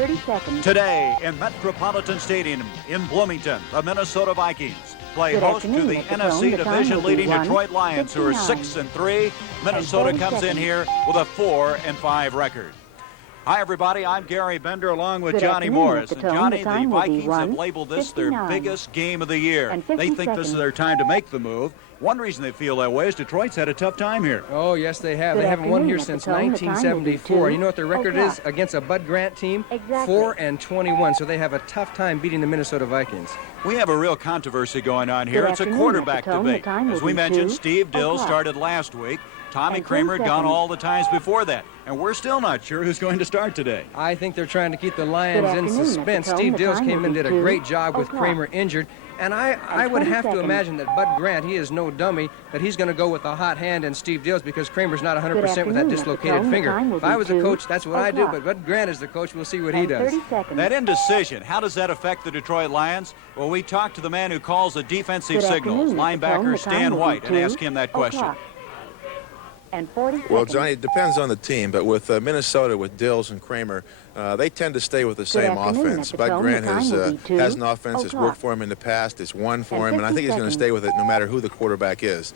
30 seconds. Today in Metropolitan Stadium in Bloomington, the Minnesota Vikings play host to the NFC division-leading Detroit Lions, who are 6-3. Minnesota comes in here with a 4-5 record. Hi, everybody. I'm Gary Bender along with Johnny Morris. And Johnny, the Vikings have labeled this their biggest game of the year. They think this is their time to make the move. One reason they feel that way is Detroit's had a tough time here. Oh, yes, they have. They haven't won here since 1974. And you know what their record is against a Bud Grant team? 4-21. So they have a tough time beating the Minnesota Vikings. We have a real controversy going on here. It's a quarterback debate. As we mentioned, Steve Dills started last week. Tommy Kramer had gone all the times before that. And we're still not sure who's going to start today. I think they're trying to keep the Lions in suspense. Steve Dills came in and did a great job with Kramer injured. And I would have to imagine that Bud Grant, he is no dummy, that he's going to go with the hot hand and Steve Dills because Kramer's not 100% with that dislocated finger. If I was a coach, that's what I do. But Bud Grant is the coach. We'll see what he does. That indecision, how does that affect the Detroit Lions? Well, we talked to the man who calls the defensive signals, linebacker Stan White, and asked him that question. Well, Johnny, it depends on the team, but with Minnesota, with Dills and Kramer, they tend to stay with the same offense. Bud Grant has an offense that's worked for him in the past. It's won for him, and I think he's going to stay with it no matter who the quarterback is.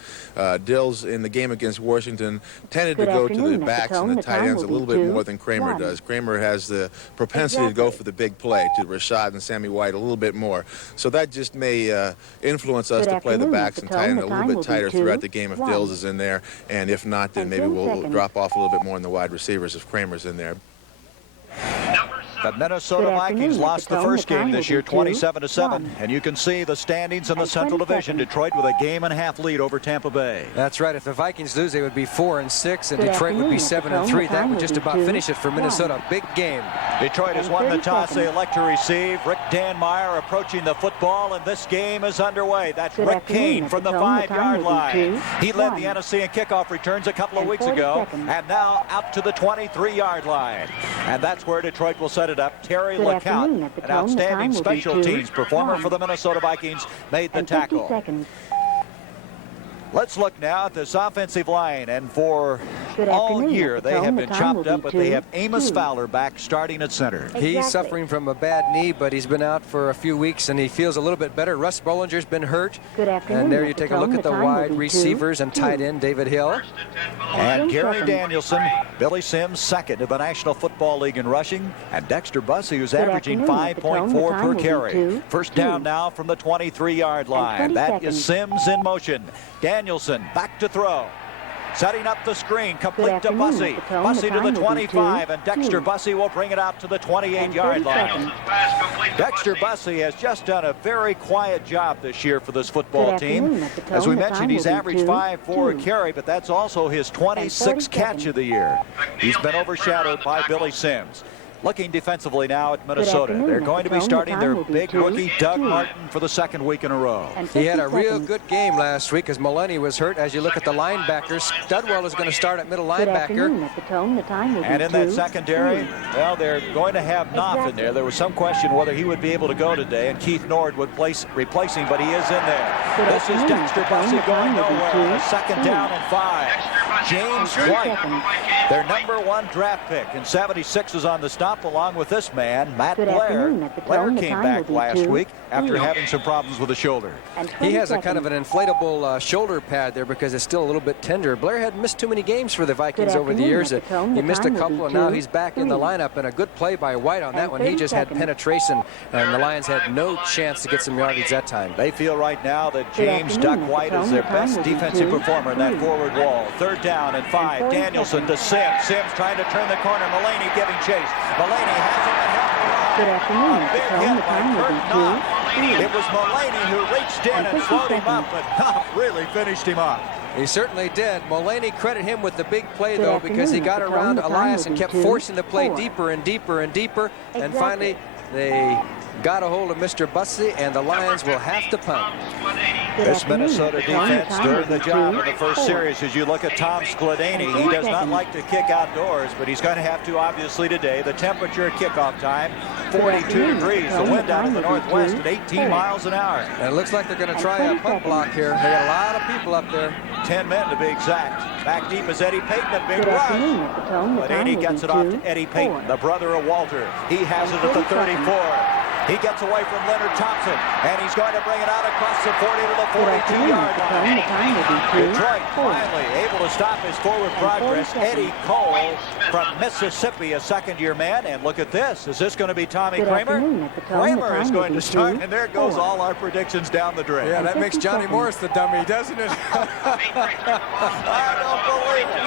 Dills, in the game against Washington, tended to go to the backs and the tight ends a little bit more than Kramer does. Kramer has the propensity to go for the big play to Rashad and Sammy White a little bit more. So that just may influence us to play the backs and tight end a little bit tighter throughout the game if Dills is in there, and if not, then maybe we'll drop off a little bit more in the wide receivers if Kramer's in there. The Minnesota Vikings lost the first game this year 27-7, and you can see the standings in the Central Division. Detroit with a game-and-a-half lead over Tampa Bay. That's right. If the Vikings lose, they would be 4-6, and Detroit would be 7-3. That would just about finish it for Minnesota. Big game. Detroit has won the toss. They elect to receive. Rick Danmeyer approaching the football, and this game is underway. That's Rick Kane from the 5-yard line. He led the NFC in kickoff returns a couple of weeks ago, and now out to the 23-yard line. And that's where Detroit will set it up. Terry LeCount, an outstanding special teams performer for the Minnesota Vikings, made the tackle. Let's look now at this offensive line, and for all year they have been chopped up, but they have Amos Fowler back starting at center. He's suffering from a bad knee, but he's been out for a few weeks and he feels a little bit better. Russ Bollinger's been hurt. And there you take a look at the wide receivers and tight end David Hill. And Gary Danielson, Billy Sims second in the National Football League in rushing, and Dexter Bussey, who's averaging 5.4 per carry. First down now from the 23-yard line. That is Sims in motion. Danielson back to throw. Setting up the screen, complete to Bussey. Bussey to the 25, and Dexter Bussey will bring it out to the 28-yard line. Dexter Bussey has just done a very quiet job this year for this football team. As we mentioned, he's averaged 5.4 a carry, but that's also his 26th catch of the year. He's been overshadowed by Billy Sims. Looking defensively now at Minnesota. They're going to be starting their big rookie, Doug Martin, for the second week in a row. He had a real good game last week as Mullany was hurt. As you look at the linebackers, Studwell is going to start at middle linebacker. And in that secondary, well, they're going to have Knopf in there. There was some question whether he would be able to go today, and Keith Nord would replace him, but he is in there. This is Dexter Bussey going nowhere. A second down and 5. James White, their #1 draft pick, and 76 is on the stop, along with this man, Matt Blair. Blair came back last week after having some problems with the shoulder. He has a kind of an inflatable shoulder pad there because it's still a little bit tender. Blair hadn't missed too many games for the Vikings over the years. He missed a couple, and now he's back in the lineup, and a good play by White on that one. He just had penetration, and the Lions had no chance to get some yardage that time. They feel right now that James Duck White is their best defensive performer in that forward wall. Third down and 5. Danielson to Sims. Sims trying to turn the corner. Mullany giving chase. Mullany has him and helped. Good afternoon. A big hit by Kurt Knopf. It was Mullany who reached in and slowed him up, but Knopf really finished him off. He certainly did. Mullany credit him with the big play, though, because he got around Elias and kept forcing the play deeper and deeper and deeper. And finally, they got a hold of Mr. Bussey, and the Lions will have to punt. This Minnesota defense doing the job in the first series. As you look at Tom Skladany, he does not like to kick outdoors, but he's going to have to obviously today. The temperature at kickoff time, 42 degrees. The wind out of the northwest at 18 miles an hour. And it looks like they're going to try a punt block here. They got a lot of people up there. 10 men to be exact. Back deep is Eddie Payton, a big run. But Andy gets it off to Eddie Payton, the brother of Walter. He has it at the 34. He gets away from Leonard Thompson, and he's going to bring it out across the 40 to the 42-yard line. Detroit finally able to stop his forward progress. Eddie Cole from Mississippi, a second-year man. And look at this. Is this going to be Tommy Kramer? Kramer is going to start, and there goes all our predictions down the drain. Yeah, that makes Johnny Morris the dummy, doesn't it? I don't believe it.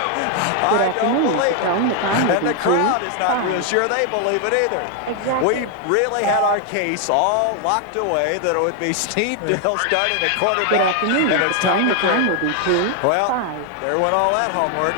I don't believe it. And the crowd is not real sure they believe it either. We really had our case all locked away that it would be Steve Dill starting at quarterback, and it's time to Kramer. Well, there went all that homework.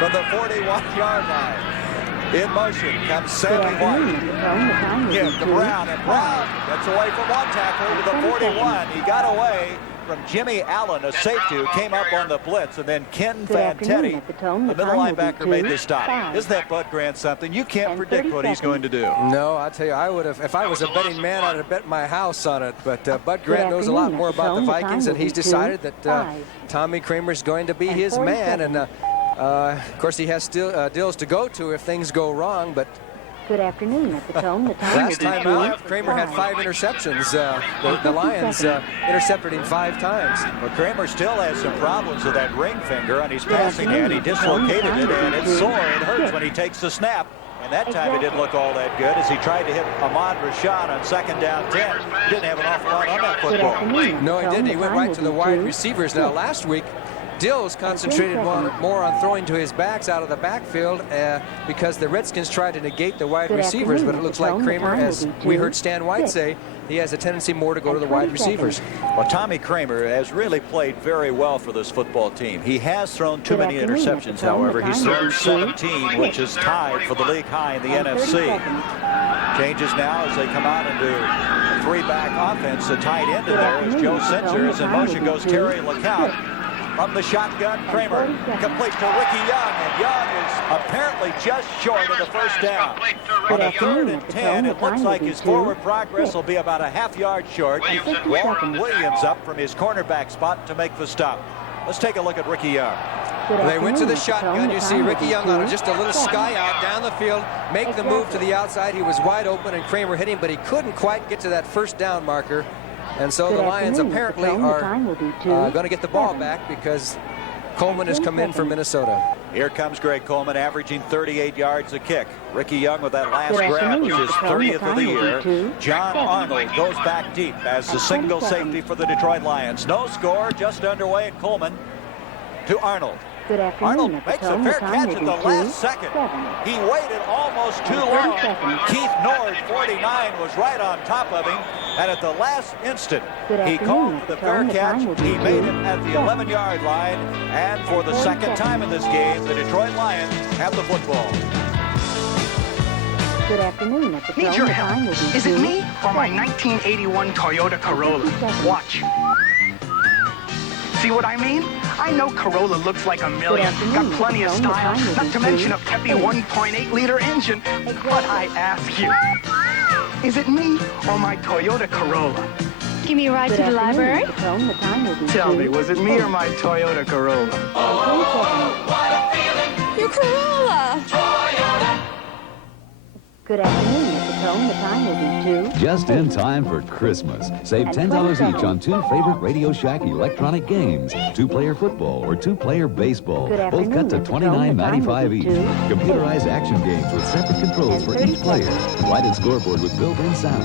From the 41-yard line, in motion comes Sammy White. Give to Brown, and Brown gets away from one tackle to the 41. He got away from Jimmy Allen, a safety who came up on the blitz, and then Ken Fantetti, the middle linebacker, made the stop. Isn't that Bud Grant something? You can't predict what he's going to do. No, I tell you, I would have, if I was a betting man, I'd have bet my house on it. But Bud Grant knows a lot more about the Vikings, and he's decided that Tommy Kramer's going to be his man. And of course, he has still Dills to go to if things go wrong. But good afternoon at the Tone. Last time out, Kramer had 5 interceptions. The Lions intercepted him 5 times. Well, Kramer still has some problems with that ring finger on his passing hand. He dislocated it, and it's sore. It hurts when he takes the snap. And that time it didn't look all that good as he tried to hit Ahmad Rashad on 2nd down 10. He didn't have an awful lot on that football. No, he didn't. He went right to the wide receivers. Now, last week, Dills concentrated more on throwing to his backs out of the backfield because the Redskins tried to negate the wide receivers, but it looks like Kramer, as we heard Stan White say, he has a tendency more to go to the wide receivers. Well, Tommy Kramer has really played very well for this football team. He has thrown too many interceptions, however. He's thrown 17, which is tied for the league high in the NFC. Changes now as they come out and do a 3-back offense. The tight end in there is Joe Sinzer. As in motion goes Terry LeCount. From the shotgun, Kramer complete to Ricky Young, and Young is apparently just short of the first down. On a 3rd and 10, it looks like his forward progress will be about a half-yard short. Warren Williams up from his cornerback spot to make the stop. Let's take a look at Ricky Young. They went to the shotgun. You see Ricky Young on just a little sky out down the field, make the move to the outside. He was wide open, and Kramer hit him, but he couldn't quite get to that first down marker. And so the Lions apparently are going to get the ball back because Coleman has come in for Minnesota. Here comes Greg Coleman, averaging 38 yards a kick. Ricky Young with that last grab was his 30th of the year. John Arnold goes back deep as the single safety for the Detroit Lions. No score, just underway, and Coleman to Arnold. Arnold makes a fair catch at the last second. He waited almost too long. Keith Nord, 49, was right on top of him. And at the last instant, he called for the fair catch. He made it at the 11-yard line. And for the second time in this game, the Detroit Lions have the football. Good afternoon at the Need your help. Is it me or my 1981 Toyota Corolla? Watch. See what I mean? I know Corolla looks like a million, got plenty of style, not to mention a peppy 1.8-liter engine. But I ask you, is it me or my Toyota Corolla? Give me a ride to the library? Tell me, was it me or my Toyota Corolla? Oh, what a feeling! Your Corolla! Toyota! Good afternoon, Mr. Tone. The time will be 2. Just in time for Christmas. Save $10 each on 2 favorite Radio Shack electronic games. 2-player football or 2-player baseball. Both cut to $29.95 each. Computerized action games with separate controls for each player. Lighted scoreboard with built-in sound.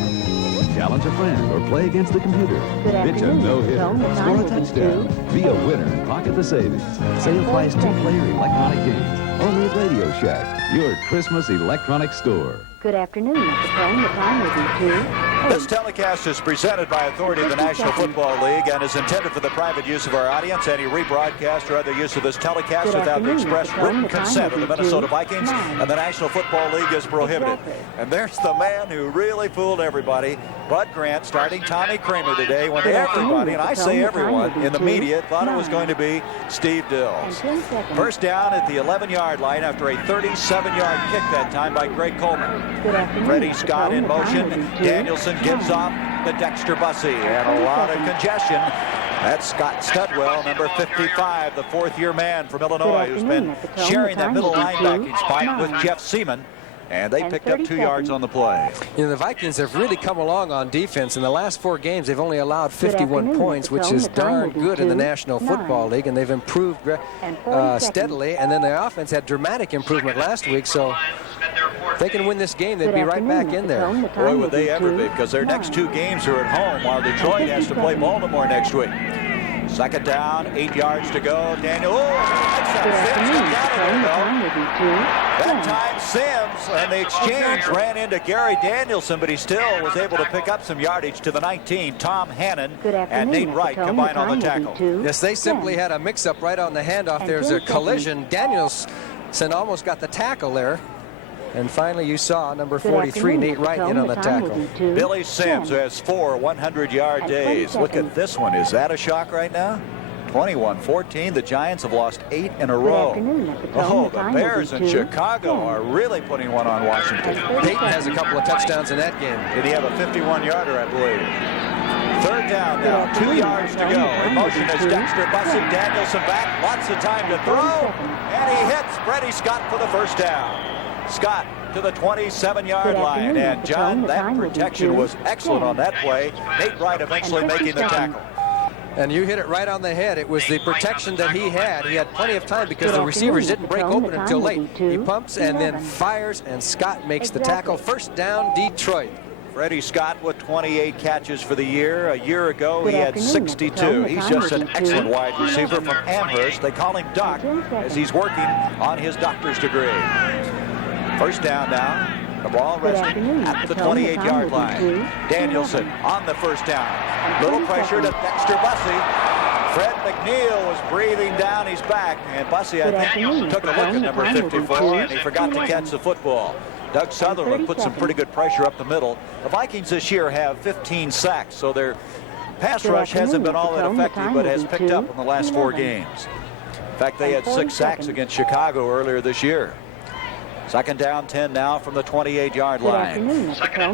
Challenge a friend or play against the computer. Pitch a no-hitter. Score a touchdown. Be a winner and pocket the savings. Sale price 2-player electronic games. Only at Radio Shack, your Christmas electronic store. Good afternoon, Mr. Tone. The time will be 2. This telecast is presented by authority of the National Football League and is intended for the private use of our audience. Any rebroadcast or other use of this telecast without the express written consent of the Minnesota Vikings and the National Football League is prohibited. And there's the man who really fooled everybody, Bud Grant, starting Tommy Kramer today when everybody, and I say everyone, in the media thought it was going to be Steve Dills. First down at the 11-yard line after a 37-yard kick that time by Greg Coleman. Freddie Scott in motion. Danielson gives off to Dexter Bussey, and a lot of congestion. That's Scott Studwell, number 55, the fourth-year man from Illinois, who's been sharing that middle linebacking spot with Jeff Seaman. And they picked up 2 yards on the play. You know, the Vikings have really come along on defense. In the last 4 games, they've only allowed 51 points, which is darn good in the National Football League, and they've improved steadily. And then the offense had dramatic improvement last week, so if they can win this game, they'd be right back in there. Boy, would they ever be, because their next 2 games are at home, while Detroit has to play Baltimore next week. Second down, 8 yards to go. Daniel, that time Sims, and the exchange ran into Gary Danielson, but he still was able to pick up some yardage to the 19. Tom Hannon and Nate Wright combined on the tackle. Yes, they simply had a mix-up right on the handoff. There's a collision. Danielson almost got the tackle there. And finally, you saw number 43, Nate Wright, in on the tackle. Billy Sims, who has 4 100-yard days. Look at this one. Is that a shock right now? 21-14. The Giants have lost 8 in a row. Oh, the Bears in Chicago are really putting one on Washington. Peyton has a couple of touchdowns in that game. Did he have a 51-yarder, I believe? Third down now, 2 yards to go. In motion is Dexter Bussey. Danielson back. Lots of time to throw. And he hits Freddie Scott for the first down. Scott to the 27-yard line. And, John, that protection was excellent on that play. Nate Wright eventually making the tackle. And you hit it right on the head. It was the protection that he had. He had plenty of time because the receivers didn't break open until late. He pumps and then fires, and Scott makes the tackle. First down, Detroit. Freddie Scott with 28 catches for the year. A year ago, he had 62. He's just an excellent wide receiver from Amherst. They call him Doc as he's working on his doctor's degree. First down now. The ball resting at the 28-yard line. Danielson on the first down. Little pressure to Dexter Bussey. Fred McNeil was breathing down. He's back. And Bussey, I think, took a look at number 54, and he forgot to catch the football. Doug Sutherland put some pretty good pressure up the middle. The Vikings this year have 15 sacks, so their pass rush hasn't been all that effective, but has picked up in the last 4 games. In fact, they had 6 sacks against Chicago earlier this year. Second down, 10 now from the 28-yard line.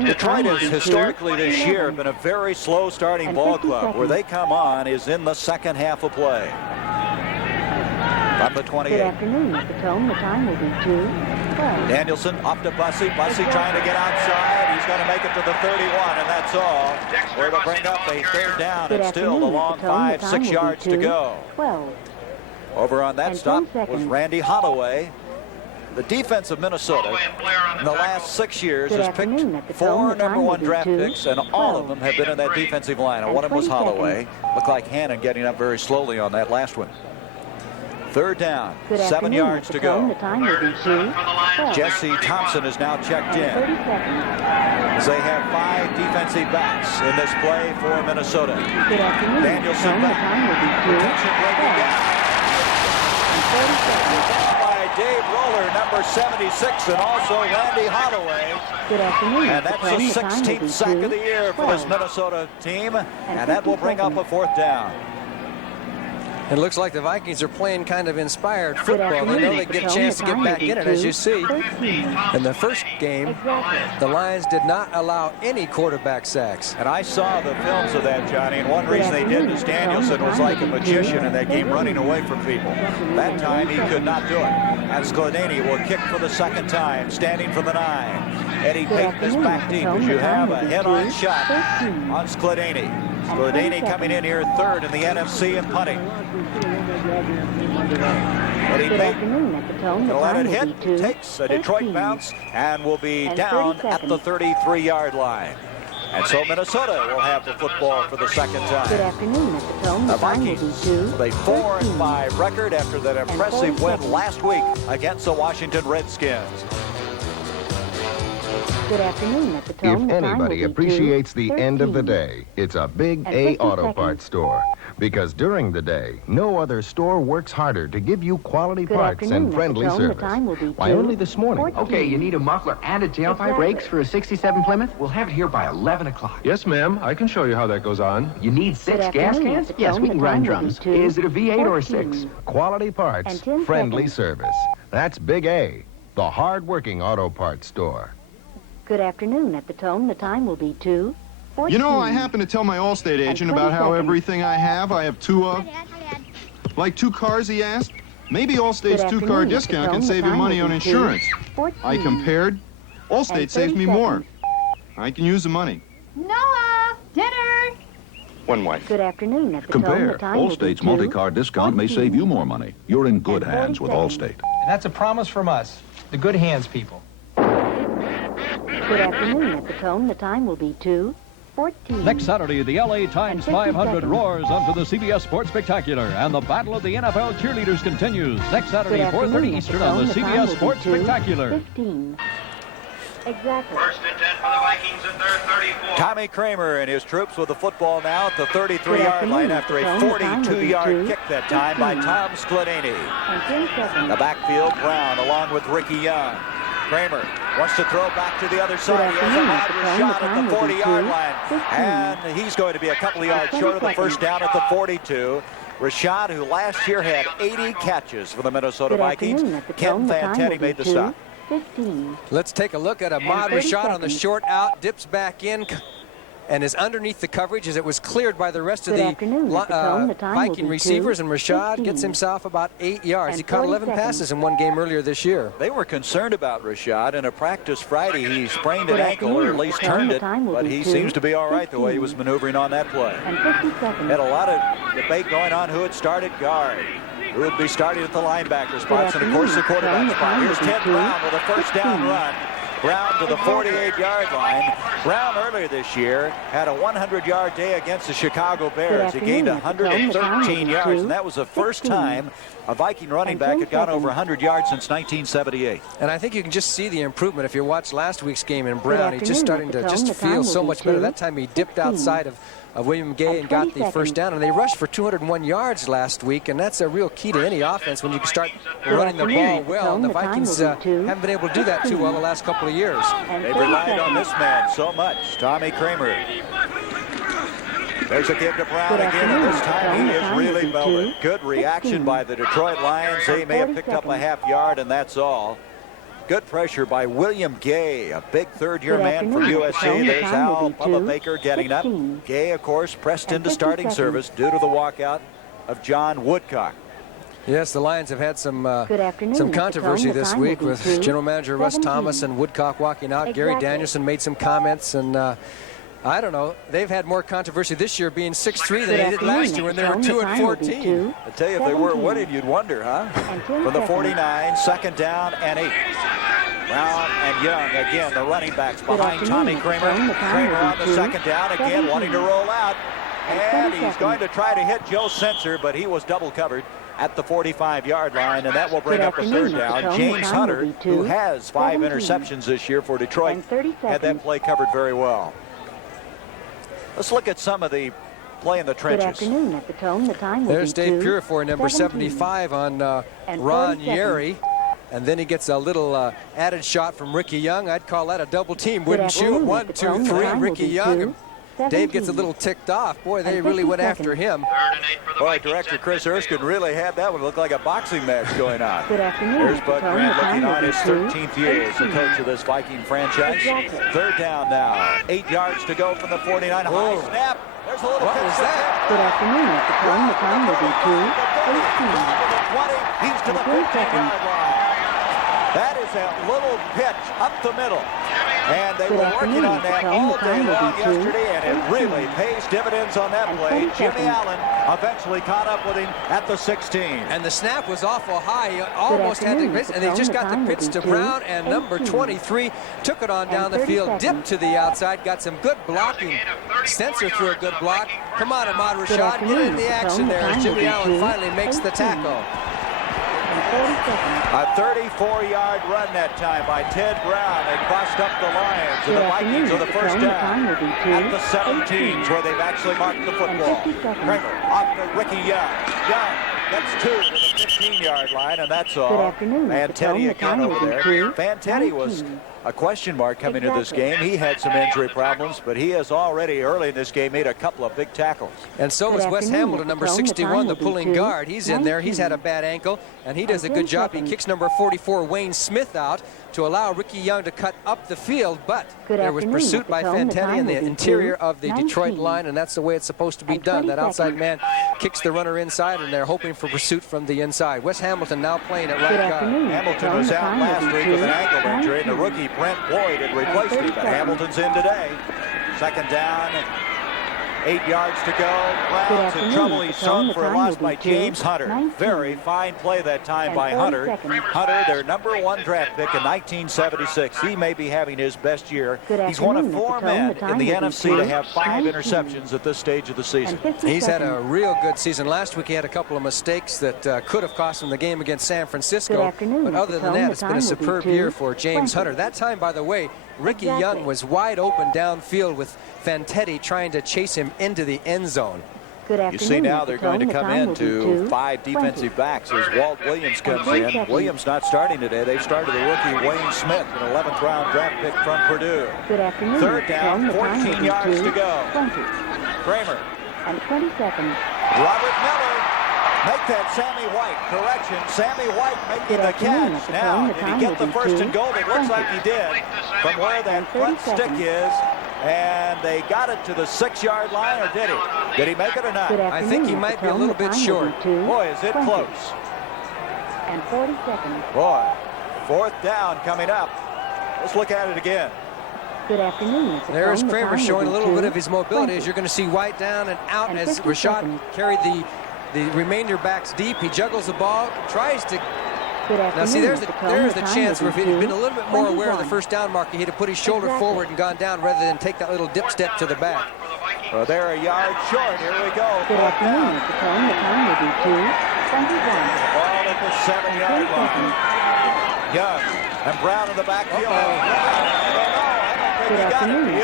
Detroit has historically this year been a very slow starting ball club. Where they come on is in the second half of play. From the 28. Danielson up to Bussey. Bussey trying to get outside. He's going to make it to the 31, and that's all. Where to bring up a third down. It's still a long 5-6 yards to go. Over on that stop was Randy Holloway. The defense of Minnesota in the last 6 years has picked 4 number 1 draft picks, and all of them have been in that defensive line. And one of them was Holloway. Looked like Hannon getting up very slowly on that last one. Third down, 7 yards to go. Jesse Thompson is now checked in, as they have 5 defensive backs in this play for Minnesota. Danielson back. Protection breaking down. Dave Roller, number 76, and also Randy Holloway. And that's the 16th sack of the year for this Minnesota team, and that will bring up a 4th down. It looks like the Vikings are playing kind of inspired football. They know they get a chance to get back in it, as you see. In the first game, the Lions did not allow any quarterback sacks. And I saw the films of that, Johnny, and one reason they did is Danielson was like a magician in that game, running away from people. That time, he could not do it. And Skladany will kick for the second time, standing from the 9. Eddie Payton is back deep as you have a head-on shot on Skladany. Skladany coming in here 3rd in the NFC in punting. Eddie Payton will let it hit, takes a Detroit bounce, and will be down at the 33-yard line. And so Minnesota will have the football for the second time. The Vikings with a 4-5 record after that impressive win last week against the Washington Redskins. Good afternoon at the If tone. The time will anybody be appreciates the end of the 2:13. day, it's a Big And A 50 Auto seconds. Parts store. Because during the day, no other store works harder to give you quality Good parts afternoon and at the friendly tone. service. The time will be Why, only this morning. 2:14. Okay, you need a muffler and a tailpipe Exactly. brakes for a 67 Plymouth? We'll have it here by 11 o'clock. Yes, ma'am. I can show you how that goes on. You need 6 Good gas afternoon, cans? Mr. Yes, Tone. we The can grind time will be drums. Is it a V8 or a 6? 2:14. Quality parts, And 10 friendly seconds. service. That's Big A, the hard-working auto parts store. Good afternoon at the tone. The time will be 2:14. You know, I happen to tell my Allstate agent about how 20 everything I have two of. Like 2 cars, he asked? Maybe Allstate's Good 2-car afternoon, Mr. discount Tone. can The save you time money will on be insurance. 2:14. I compared. Allstate And saves 30 me more. seconds. I can use the money. Noah, dinner. One wife. Good afternoon at the tone. Compare. The time will be Allstate's multi-car discount may save you more money. You're in good And hands with 40 Allstate. And that's a promise from us, the good hands people. Good afternoon at the tone. The time will be 2:14. Next Saturday, the LA Times 50 500 seconds. roars onto the CBS Sports Spectacular, and the battle of the NFL cheerleaders continues. Next Saturday, Good 4:30 afternoon at Eastern the on tone. the The time CBS will Sports be Spectacular. 2:15. Exactly. First and 10 for the Vikings at their 34. Tommy Kramer and his troops with the football now at the 33-yard line after a 42-yard kick that time by Tom Skladany. And 10 seconds. The backfield, Brown along with Ricky Young. Kramer wants to throw back to the other side. He has a moderate shot at the 40-yard line. And he's going to be a couple of yards short of the first down at the 42. Rashad, who last year had 80 catches for the Minnesota Good Vikings. afternoon at the Ken tone. The time will Fantetti be made the stop. 2:15. Let's take a look at a mod 30 shot on the seconds. short out, dips back in, and is underneath the coverage as it was cleared by the rest of Good the afternoon, Mr. Tone. The time will Viking be receivers, and Rashad 2:15. gets himself about 8 yards. And He caught 40 11 seconds. passes in one game earlier this year. They were concerned about Rashad. In a practice Friday, he sprained an Good ankle, or at afternoon, least Mr. Tone. turned The it, time will but be he seems to be all right the way he was 2:15. maneuvering on that play. And 50 seconds. Had a lot of debate going on who had started guard, who would be starting at the linebacker spots, and of course the quarterback spot. Here's Ted Brown with a first down run. Brown to the 48-yard line. Brown earlier this year had a 100-yard day against the Chicago Bears. He gained 113 yards, and that was the first time a Viking running back had gone over 100 yards since 1978. And I think you can just see the improvement if you watch last week's game in Brown. He's just starting to afternoon, just Mr. Tone. feel The so time will much be better. That time he dipped 2:15. outside of William Gay and got 20 the first seconds. down, and they rushed for 201 yards last week, and that's a real key to any offense when you can start running the ball afternoon, Mr. well. Tone. And the The time Vikings will be haven't been able to do that too well the last couple of years. And They 30 relied on seconds. this man so much, Tommy Kramer. There's a give to Brown Good again, and this afternoon, time he Mr. is Tone. really The time melted. will be Good reaction 2:15. by the Detroit Lions. They may have 40 picked up a seconds. half yard, and that's all. Good pressure by William Gay, a big third-year Good man from afternoon, Mr. USC. Tone. The There's time will Al be Bubba Baker getting up. 2:15. Gay, of course, pressed And into 50 starting seconds. service due to the walkout of John Woodcock. Yes, the Lions have had some Good afternoon, some Mr. controversy Tone. The this time will week be with 2:17. General Manager Russ Thomas and Woodcock walking out. Gary Exactly. Danielson made some comments, and I don't know. They've had more controversy this year being 6-3 than Good they did last afternoon, year when Mr. they were Tone. The 2 time and will be 14. I tell you, if they weren't 2:17. winning, you'd wonder, huh? And 10 From the seconds. 49, second down and 8. Brown and Young again, the running backs Good behind afternoon, Tommy Mr. Kramer. Tone. The time Kramer will be on the 2, second down again, 17. wanting to roll out. And And 20 he's seconds. going to try to hit Joe Sensor, but he was double covered at the 45-yard line, and that will bring Good up a afternoon, third Mr. down. Tone. The James time will Hunter, be who 2, has 5 17. interceptions this year for Detroit, And 30 had that seconds. play covered very well. Let's look at some of the play in the Good trenches. afternoon at the Tone. The time will There's be Dave Purifoy, number 2:17. 75 on And Ron 40 seconds. Yeri. And then he gets a little added shot from Ricky Young. I'd call that a double team, Good wouldn't you? afternoon, 1, Mr. 2, Tone. The 3, time will Ricky be Young. 2:17. Dave gets a little ticked off. Boy, they And really 50 went after seconds. him. Boy, Director Chris Erskine really had that one look like a boxing match going on. Good afternoon, There's Mr. Bud Tone. Grant The time looking will on be his 13th year as the 2:18. coach of this Viking franchise. Exactly. Third down now. 8 yards to go from the 49. High Whoa. snap. There's a little What pitch was to that? Good afternoon, Mr. Tone. The time will be 2:18. the 20. He's to the 20 15-yard line. That is a little pitch up the middle. And they Good were afternoon, working on Mr. that Tone. all The day time will long be 2:18. yesterday, and it really pays dividends on that And play. 30 Jimmy seconds. Allen eventually caught up with him at the 16. And the snap was awful high. He almost had the afternoon, pitch, Mr. and they Tone. just The got the time will pitch be to 2:18. Brown, and number 23 took it on And down the 30 field, seconds. dipped to the outside, got some good blocking. Sensor threw a good block. Come on, Ahmad Good Rashad, get afternoon, in the Mr. action Tone. The there as time Jimmy will be Allen finally makes the 2:18. tackle. And A 34-yard run that time by Ted Brown. They crossed up the Lions, and the Vikings with the first down at the 17s, where they've actually marked the football. Kramer off to Ricky Young. Young gets 2 to the 15-yard line, and that's all. Fantetti again over there. Fantetti was a question mark coming into this game. He had some injury problems, but he has already, early in this game, made a couple of big tackles. And so is Wes Hamilton, number 61, the pulling guard. He's in there. He's had a bad ankle, and he does a good job. He kicks number 44, Wayne Smith, out to allow Ricky Young to cut up the field, but there was pursuit by Fantetti in the interior of the Detroit line, and that's the way it's supposed to be done. That outside man kicks the runner inside, and they're hoping for pursuit from the inside. Wes Hamilton now playing at right guard. Hamilton was out last week with an ankle injury, and the rookie Brent Boyd had replaced him, but Hamilton's in today. Second down, 8 yards to go. Brown's in trouble. He's thrown for a loss by James Hunter. Very fine play that time by Hunter. Hunter, their #1 draft pick in 1976. He may be having his best year. He's one of 4 men in the NFC to have 5 interceptions at this stage of the season. He's had a real good season. Last week he had a couple of mistakes that could have cost him the game against San Francisco. But other than that, it's been a superb year for James Hunter. That time, by the way, Ricky Young was wide open downfield with Fantetti trying to chase him into the end zone. You see now they're going to come into 5 defensive backs as Walt Williams comes in. Williams not starting today. They started the rookie Wayne Smith, an 11th round draft pick from Purdue. Third down, 14 yards to go. Kramer. And 20 seconds. Robert Miller. Make that Sammy White. Correction. Sammy White making the catch. Now, did he get the first and goal? It looks like he did. From where that front stick is. And they got it to the 6-yard line, or did he? Did he make it or not? I think he might be a little bit short. Boy, is it close. And 40 seconds. Boy, 4th down coming up. Let's look at it again. Good afternoon. There's Kramer showing a little bit of his mobility, as you're going to see White down and out as Rashad carried the remainder backs deep. He juggles the ball, tries to. Now see, there's the chance where if he'd been a little bit more aware of the first down marker, he'd have put his shoulder forward and gone down rather than take that little dip step to the back. Well, they're a yard short. Here we go. Good afternoon. The time will be 2:21. Ball at the 7-yard line. Young and Brown in the backfield. Good afternoon. The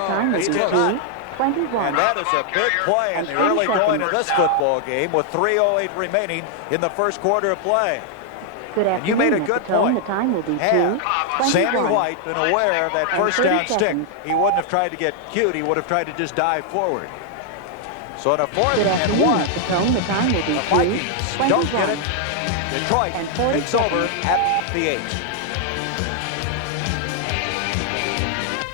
time will be 2:21. And that is a big play in the early going of this football game with 3:08 remaining in the first quarter of play. And you made a good point. Had Sammy White been aware of that first down stick, he wouldn't have tried to get cute. He would have tried to just dive forward. So on a 4th and 1, the Vikings don't get it. Detroit takes over at the 8.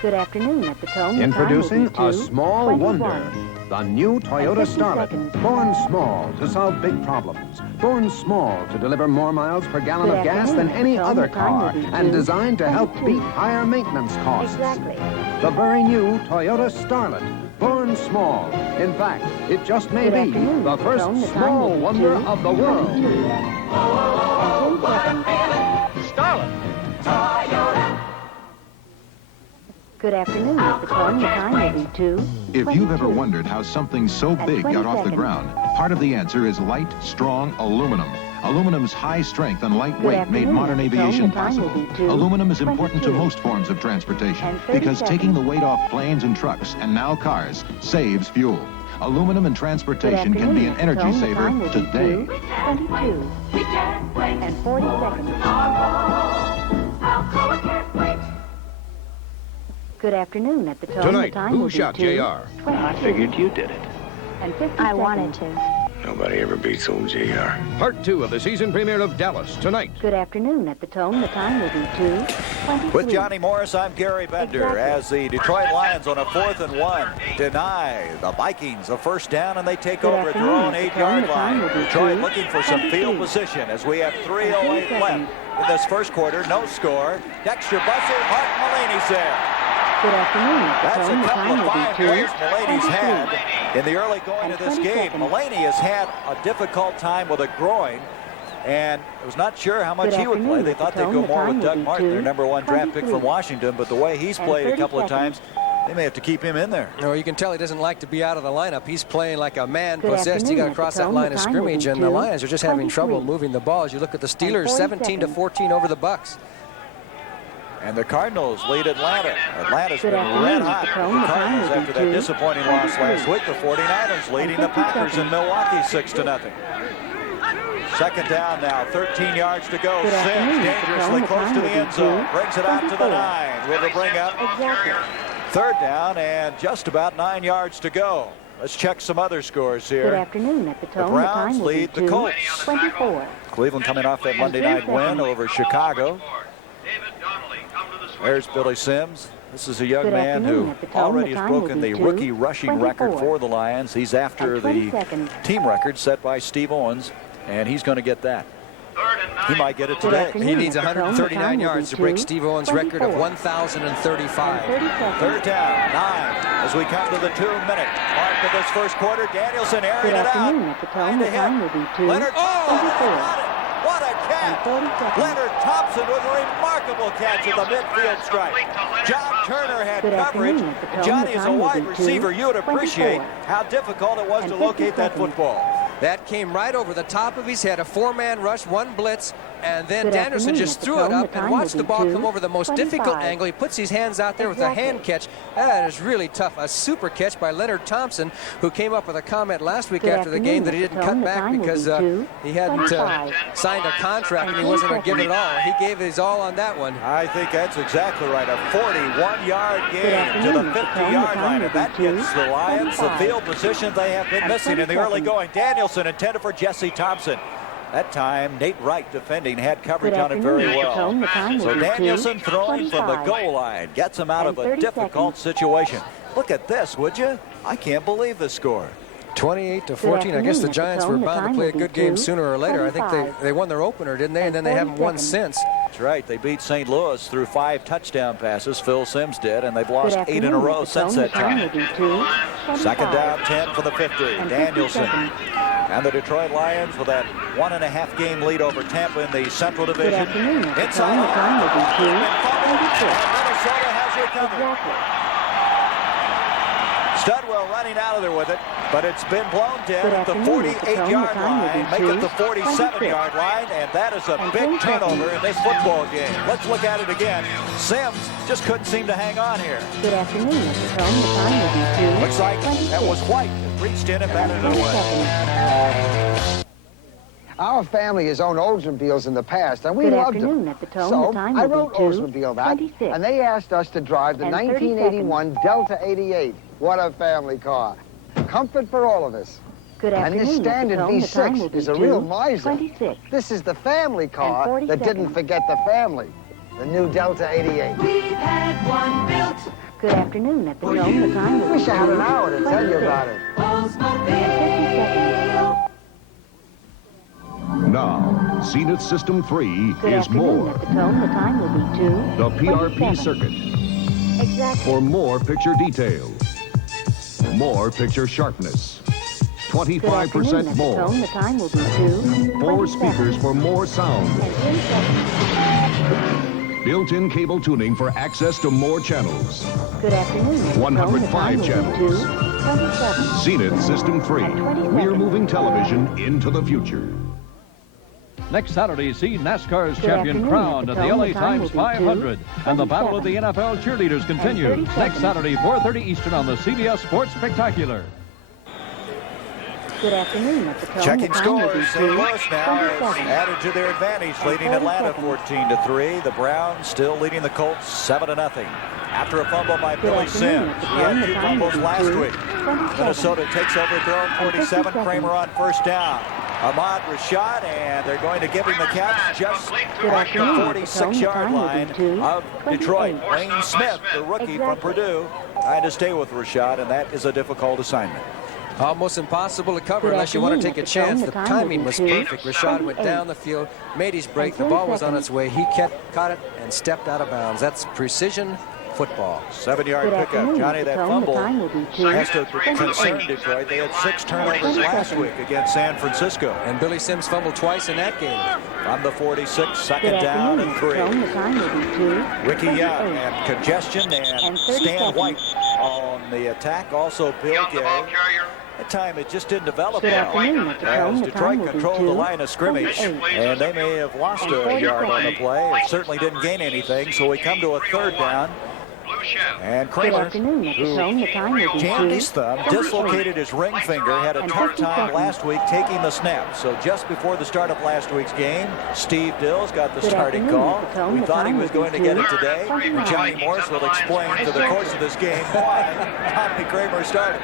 Good afternoon. At the tone, introducing a small wonder. The new Toyota Starlet. Born small to solve big problems. Born small to deliver more miles per gallon of gas than any other car. And designed to help beat higher maintenance costs. Exactly. The very new Toyota Starlet. Born small. In fact, it just may be the first small wonder of the world. Starlet. Toyota. Good afternoon. At the tone, the time will be 2. If you've ever wondered how something so big got off the ground, part of the answer is light, strong aluminum. Aluminum's high strength and light weight made modern aviation possible. Aluminum is important to most forms of transportation because taking the weight off planes and trucks, and now cars, saves fuel. Aluminum in transportation can be an energy saver today. 22 and 40 seconds. Good afternoon. At the tone, Tonight, the time who will shot be 2. JR? I figured you did it. And 50 I wanted to. Nobody ever beats old JR. Part 2 of the season premiere of Dallas tonight. Good afternoon. At the tone, the time will be 2:23. With Johnny Morris, I'm Gary Bender. As the Detroit Lions on a 4th and 1 deny the Vikings a first down, and they take over at their own 8-yard line. Detroit looking for some field position as we have 3:08 left in this first quarter. No score. Dexter Busser, Mark Mulaney's there. Good afternoon. That's a couple of fine plays Mulaney's had in the early going of this game. Mulaney has had a difficult time with a groin, and was not sure how much he would play. They thought they'd go more with Doug Martin, their #1 draft pick from Washington, but the way he's played a couple of times, They may have to keep him in there. No, you can tell he doesn't like to be out of the lineup. He's playing like a man possessed. He got across that line of scrimmage, and the Lions are just having trouble moving the ball. As you look at the Steelers, 17-14 over the Bucks. And the Cardinals lead Atlanta. Atlanta's been red hot. The Cardinals, after that disappointing loss last week, the 49ers leading the Packers in Milwaukee 6-0. Second down now, 13 yards to go. Sims dangerously close to the end zone. Brings it out to the 9. Will it bring up? Third down and just about 9 yards to go. Let's check some other scores here. Good afternoon at the Tone. The Browns lead the Colts. 24. Cleveland coming off that Monday night win over Chicago. There's Billy Sims. This is a young man who already has broken the rookie rushing record for the Lions. He's after the team record set by Steve Owens, and he's going to get that. He might get it today. He needs 139 yards to break Steve Owens' record of 1,035. Third down, 9. As we come to the 2-minute mark of this first quarter, Danielson airing it out. Trying to hit Leonard. Oh! What a catch! Leonard Thompson with a remarkable catch at the midfield stripe. John Turner had coverage. Johnny is a wide receiver. You would appreciate how difficult it was to locate that football. That came right over the top of his head. A 4-man rush, 1 blitz, and then Danielson just threw it up and watched the ball come over the most difficult angle. He puts his hands out there with a hand catch. That is really tough. A super catch by Leonard Thompson, who came up with a comment last week after the game that he didn't cut back because he hadn't signed a contract and he wasn't going to give it all. He gave his all on that one. I think that's exactly right. A 41-yard gain to the 50-yard line, and that gets the Lions the field position they have been missing in the early going. Danielson intended for Jesse Thompson. That time, Nate Wright defending had coverage on it very well. So Danielson throwing from the goal line gets him out of a difficult situation. Look at this, would you? I can't believe the score. 28-14. I guess the Giants were bound to play a good game sooner or later. I think they won their opener, didn't they? And then they haven't won since. That's right. They beat St. Louis through 5 touchdown passes. Phil Simms did, and they've lost 8 in a row since that time. Second down, 10 for the 50. Danielson. And the Detroit Lions with that 1.5 game lead over Tampa in the Central Division. Inside. Minnesota has you covered. Studwell running out of there with it, but it's been blown dead at the 48-yard line, make it the 47-yard line, and that is a big turnover in this football game. Let's look at it again. Sims just couldn't seem to hang on here. Good afternoon, Mr. Cone. The time will be 2. Looks like that was White that reached in and batted it away. Our family has owned Oldsmobiles in the past, and we loved them. At the Tone. So the time I will wrote be 2, Oldsmobile that, 26. and they asked us to drive the 1981 Delta 88. What a family car. Comfort for all of us. Good afternoon, and this standard V6 is a real miser. 26. This is the family car that didn't forget the family. The new Delta 88. We've had one built. Good afternoon, at the Tone. The time will be 2. Wish I had an hour to tell you about it. Oldsmobile. Now, Zenith System 3 Good is more. At the Tone. The time will be 2. The PRP circuit. Exactly. For more picture detail. More picture sharpness. 25% more. The time will be 2. 4 speakers for more sound. Built-in cable tuning for access to more channels. Good afternoon. 105 channels. 27. Zenith System 3. We're moving television into the future. Next Saturday, see NASCAR's champion crowned at the LA Times 500. And the battle of the NFL cheerleaders continues. Next Saturday, 4:30 Eastern on the CBS Sports Spectacular. Good afternoon, at the Tone. Checking scores. St. Louis now has added to their advantage, leading Atlanta 14-3. The Browns still leading the Colts 7-0. After a fumble by Billy Sims. He had 2 fumbles last week. Minnesota takes over throw 47. Kramer on first down. Ahmad Rashad, and they're going to give him the catch just at the 46-yard line of Detroit. Wayne Smith, the rookie from Purdue, trying to stay with Rashad, and that is a difficult assignment. Almost impossible to cover unless you want to take a chance. The timing was perfect. Rashad went down the field, made his break. The ball was on its way. He caught it and stepped out of bounds. That's precision football. 7-yard pickup. Johnny, that fumble has to concern Detroit. They had 6 turnovers last week against San Francisco. And Billy Sims fumbled twice in that game. From the 46, second down and 3. Ricky Young and congestion and Stan White the attack. Also Bill Gay. That time it just didn't develop Good well. afternoon, Mr. As Cone. The Detroit time will be controlled the 2, line of scrimmage, 28. and they may have lost a yard on the play. It certainly didn't gain anything, so we come to a third down. And Good Kramer, afternoon, Mr. Cone. The time will be 2, jammed his thumb, 28. dislocated his ring finger, had a And tough 50 time seconds. last week taking the snap. So just before the start of last week's game, Steve Dills got the Good starting afternoon, call. Mr. Cone. We The thought he time was will going be to get it 2, today. 29. Johnny Morse will explain to the course of this game why Tommy Kramer started.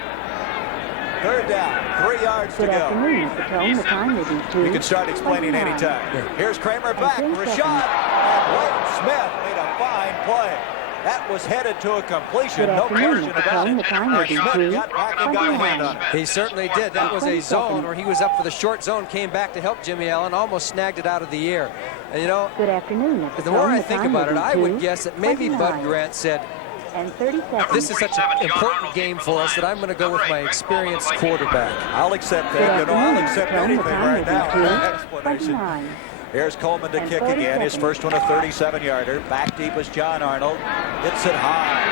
Third down, 3 yards to Good go. afternoon, Mr. Cone. The time will be 2, You can start explaining 29. anytime. Here's Kramer back And for a 10 shot. seconds. And Wade Smith made a fine play. That was headed to a completion, Good no afternoon, question Mr. about Cone. it. The time will be Smith 2, got back and got a hand on it. He certainly did. That was a 20 zone seconds. where he was up for the short zone, came back to help Jimmy Allen, almost snagged it out of the air. And you know, Good afternoon, Mr. the more Cone. I The think time about will it, be I 2, would guess that maybe Bud 29. Grant said, And 30 seconds. this is such an important game for us that I'm going to go with my experienced quarterback. I'll accept Good that. You know, I'll afternoon, accept Mr. Cone. The anything time right will now. be 2, That explanation. 29. Here's Coleman to And kick 30 again. His seconds. first one a 37-yarder. Back deep is John Arnold. Hits it high.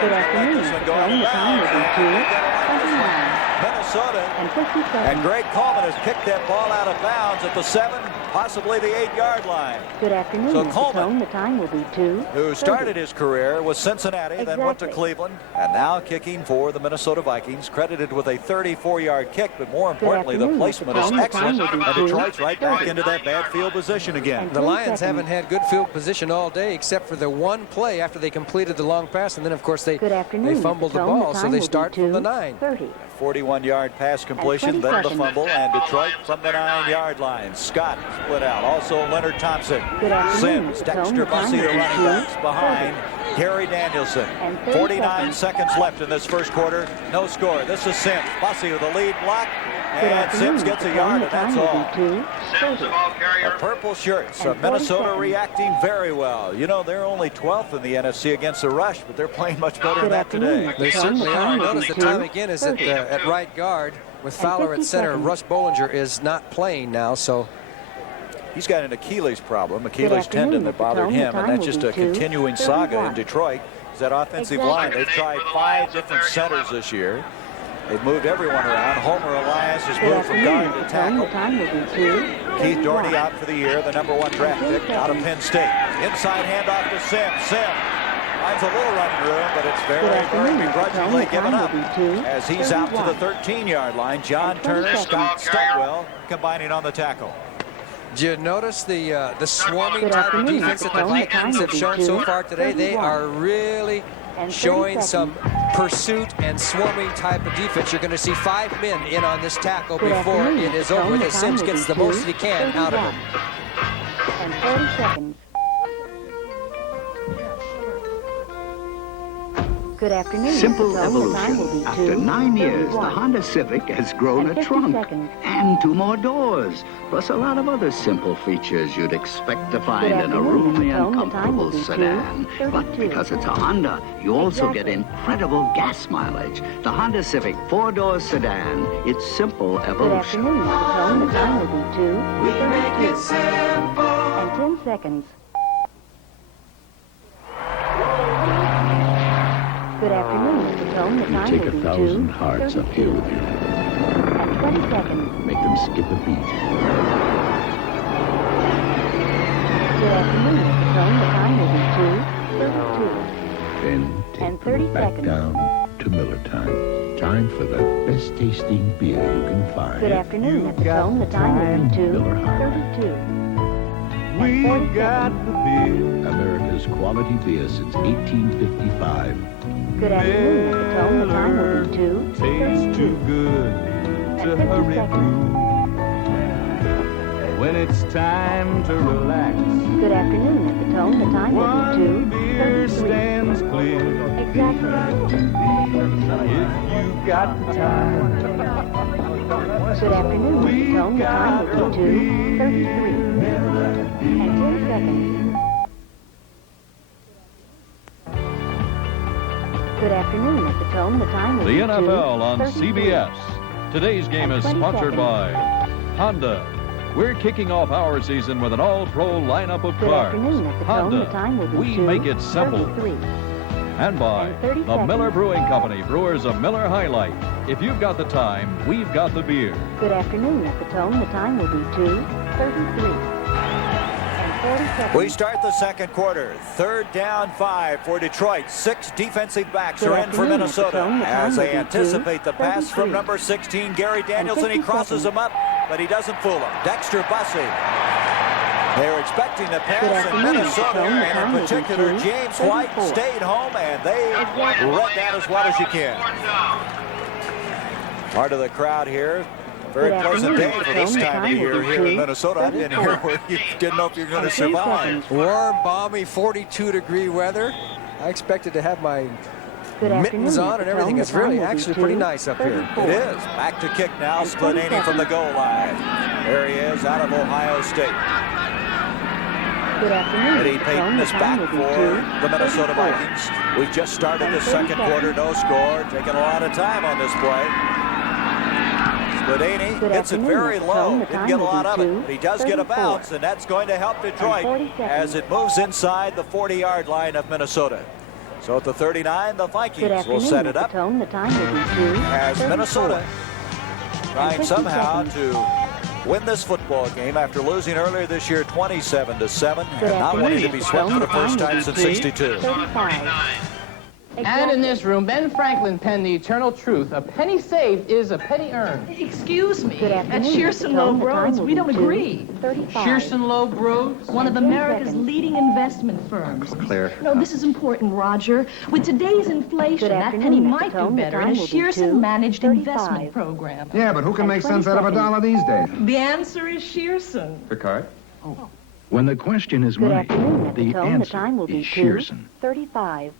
Good Arnold's gonna let afternoon, this one Mr. go Cone. out The of time will bounds. be 2, And they get it like this one. 29. Minnesota. And 50 seconds. And Greg Coleman has kicked that ball out of bounds at the 7, possibly the 8-yard line. Good afternoon, So Mr. Coleman, Cone. The time will be 2, who 30. started his career with Cincinnati, then went to Exactly. Cleveland, and now kicking for the Minnesota Vikings, credited with a 34-yard kick, but more importantly, the afternoon, placement Mr. is Cone. The excellent, time will be and 2, Detroit's right back 30. into that bad field position again. And The 10 Lions seconds. haven't had good field position all day except for the one play after they completed the long pass, and then of course they Good afternoon, they fumbled Mr. the Cone. ball, so time they will be start from 2, the 9. 30. 41-yard pass completion, 20 then the seconds. fumble, and Detroit from the 9-yard line. Scott split out. Also Leonard Thompson. Good afternoon, Sims, Mr. Cone. Dexter The time Bussey, the will be running 2, backs behind. 30. Gary Danielson. And 30 49 seconds. seconds left in this first quarter. No score. This is Sims. Bussey with the lead block. Good And afternoon, Sims gets Mr. a Cone. yard, The and that's time will all. be 2, 30. The purple shirts of And 40 Minnesota seconds. reacting very well. You know, they're only 12th in the NFC against the rush, but they're playing much better than Good that afternoon, today. Mr. They Cone. certainly The are. time will Notice be the time 2, again is 30. at right guard with Fowler at 50 center. seconds. Russ Bollinger is not playing now, so He's got an Achilles problem, Achilles afternoon, tendon that Mr. bothered Cone. him, The and time that's will just be a 2, continuing saga in 31. Detroit. Is that offensive Exactly. line? They've tried 5 different centers this year. They've moved everyone around. Homer Elias has Good moved from afternoon, guard to Mr. Cone. The tackle. time will be 2, Keith 31. Doherty out for the year, the #1 draft pick out of Penn State. Inside handoff to Sims. Sims finds a little running room, but it's Good very, very afternoon, Mr. begrudgingly Cone. The given time up. will be 2, As he's out to the 31. 13-yard line, John And 20 Turner, seconds. Scott Stutwell combining on the tackle. do you notice the swarming Good type of afternoon, defense Mr. that the Cone. The time Vikings will have be shown 2, so far today? They 31. are really And 30 showing some seconds. pursuit and swarming type of defense. You're going to see 5 men in on this tackle Good before afternoon, it is Mr. over Cone. with. The As time Sims will gets be the most 2, that he can out of 31. him. And 30 seconds. Good afternoon, Simple Mr. Cone. The time will evolution. be After 2, 9 years, the 31. Honda Civic has grown And a 50 trunk seconds. and 2 more doors, plus a lot of other simple features you'd expect to find in a afternoon, roomy Mr. and Cone. The time will comfortable be 2, sedan. But 32. because it's a Honda, you also get Exactly. incredible gas mileage. The Honda Civic 4-door sedan, it's simple Good evolution. afternoon, Mr. Cone. The time will be 2, 32. And 10 seconds. Good afternoon, Mr. Cone. The time Take will be 1,000 2, hearts up 32. here with you. And 20 seconds. Make them skip a beat. Good afternoon, Mr. Cone. The time will be 2, 32. Then take And 30 them back seconds. down to Miller time. Time for the best tasting beer you can find. Good afternoon, Mr. Cone. The time will be 2, Miller High. 32. And 40 seconds. America's quality beer since 1855. Good afternoon, Mr. Cone. The time will be 2, 32. And 50 seconds. When it's time to relax, Good afternoon, Mr. Cone. The time will be 2, beer 33. stands clear. Exactly. If you got the time, Good afternoon, Mr. Cone. The time will be 2, 33. And 10 seconds. Good afternoon, Mr. Cone. The time will The be 2, NFL on 33. CBS. Today's game is 20 sponsored seconds. by Honda. We're kicking off our season with an all-pro lineup of Good cars. afternoon, Mr. Cone. The Honda, time will be we 2, make it simple. 33. And by the Miller Brewing Company, brewers of Miller High Life. If you've got the time, we've got the beer. Good afternoon at the Tone. The time will be 2:33. We start the second quarter. 3rd down 5 for Detroit. 6 defensive backs are in for Minnesota as they anticipate the pass from number 16, Gary Danielson. He crosses him up, but he doesn't fool him. Dexter Bussey. They're expecting the pass in Minnesota, and in particular, James White stayed home, and they read that as well as you can. Part of the crowd here. Very pleasant day for this time of the year here in Minnesota. I've been here where you didn't know if you were going to survive. Warm, balmy, 42-degree weather. I expected to have my mittens on and everything. It's really actually pretty nice up here. It is. Back to kick now. Splanini from the goal line. There he is out of Ohio State. Eddie Payton is back for the Minnesota Vikings. We've just started the second quarter. No score. Taking a lot of time on this play. Splanini hits it very low. Didn't get a lot of it. But he does get a bounce, and that's going to help Detroit as it moves inside the 40-yard line of Minnesota. So at the 39, the Vikings will set it up as Minnesota trying somehow to win this football game after losing earlier this year 27-7 and not wanting to be swept for the first time since '62. And in this room, Ben Franklin penned the eternal truth. A penny saved is a penny earned. Excuse me. At Shearson Loeb Rhodes, we don't agree. Shearson Loeb Rhodes? One of America's leading investment firms. Claire. No, this is important, Roger. With today's inflation, that penny might do better in a Shearson-managed investment program. Yeah, but who can make sense out of a dollar these days? The answer is Shearson. Picard? When the question is Good right, afternoon. the The answer time will be is Shearson. 2:35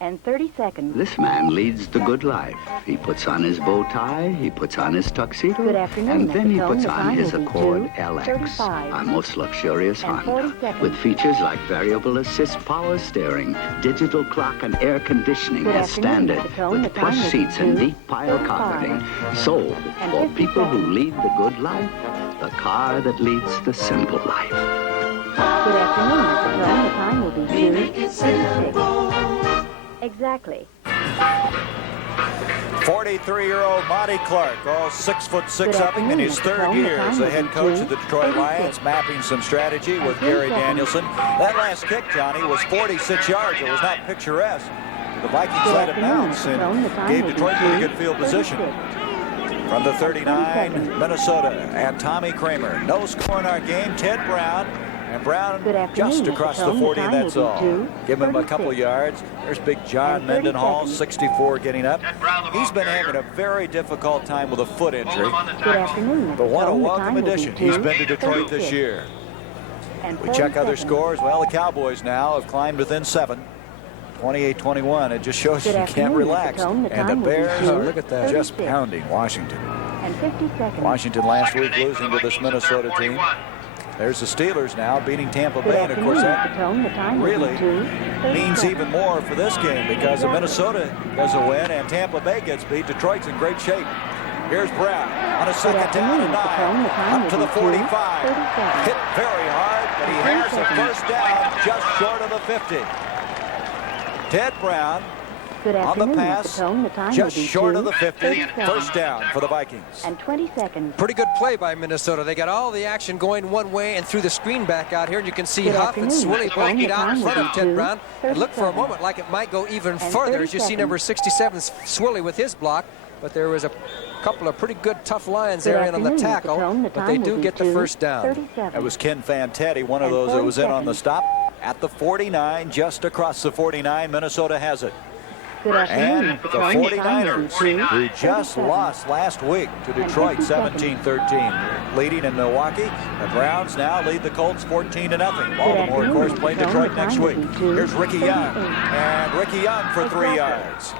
and 30 seconds. This man leads the good life. He puts on his bow tie, he puts on his tuxedo, Good afternoon, and then he Mr. puts Tone. The on time his will be Accord 2:35 LX, a most luxurious and Honda, 40 seconds. with features like variable assist power steering, digital clock, and air conditioning Good as afternoon, standard, Mr. Tone. with The plush time will be seats and deep pile 2:35 carpeting. Sold and for 50 people who seconds. lead the good life, the car that leads the simple life. Good afternoon, Mr. Tone. The time will be 2:36. Exactly. 43-year-old Monty Clark, all 6'6" up in his third year as the head coach of the Detroit Lions, mapping some strategy with Gary Danielson. That last kick, Johnny, was 46 yards. It was not picturesque. The Vikings let it bounce and gave Detroit pretty good field position. From the 39, Minnesota and Tommy Kramer. No score in our game. Ted Brown. And Brown just across the 40, that's all. Give him a couple of yards. There's big John Mendenhall, 64, getting up. He's been having a very difficult time with a foot injury. But what a welcome addition he's been to Detroit this year. We check other scores. Well, the Cowboys now have climbed within 7. 28-21. It just shows you can't relax. And the Bears are look at that. just pounding Washington. And 50 seconds. Washington last week losing to this Minnesota team. There's the Steelers now beating Tampa Bay, and of course that really means even more for this game because if Minnesota doesn't win and Tampa Bay gets beat, Detroit's in great shape. Here's Brown on a second down and 9, up to the 45. Hit very hard, but he has a first down just short of the 50. Ted Brown on the pass, just short of the 50, first down for the Vikings. And 20 seconds. Pretty good play by Minnesota. They got all the action going one way and threw the screen back out here, and you can see Huff and Swilly blocking out in front of Ted Brown. It looked for a moment like it might go even further, as you see number 67, Swilly with his block, but there was a couple of pretty good tough lines there in on the tackle, but they do get the first down. That was Ken Fantetti, one of those that was in on the stop at the 49, just across the 49. Minnesota has it. And the 49ers, who just lost last week to Detroit 17-13, leading in Milwaukee. The Browns now lead the Colts 14-0. Baltimore, of course, playing Detroit next week. Here's Ricky Young, and Ricky Young for 3 yards.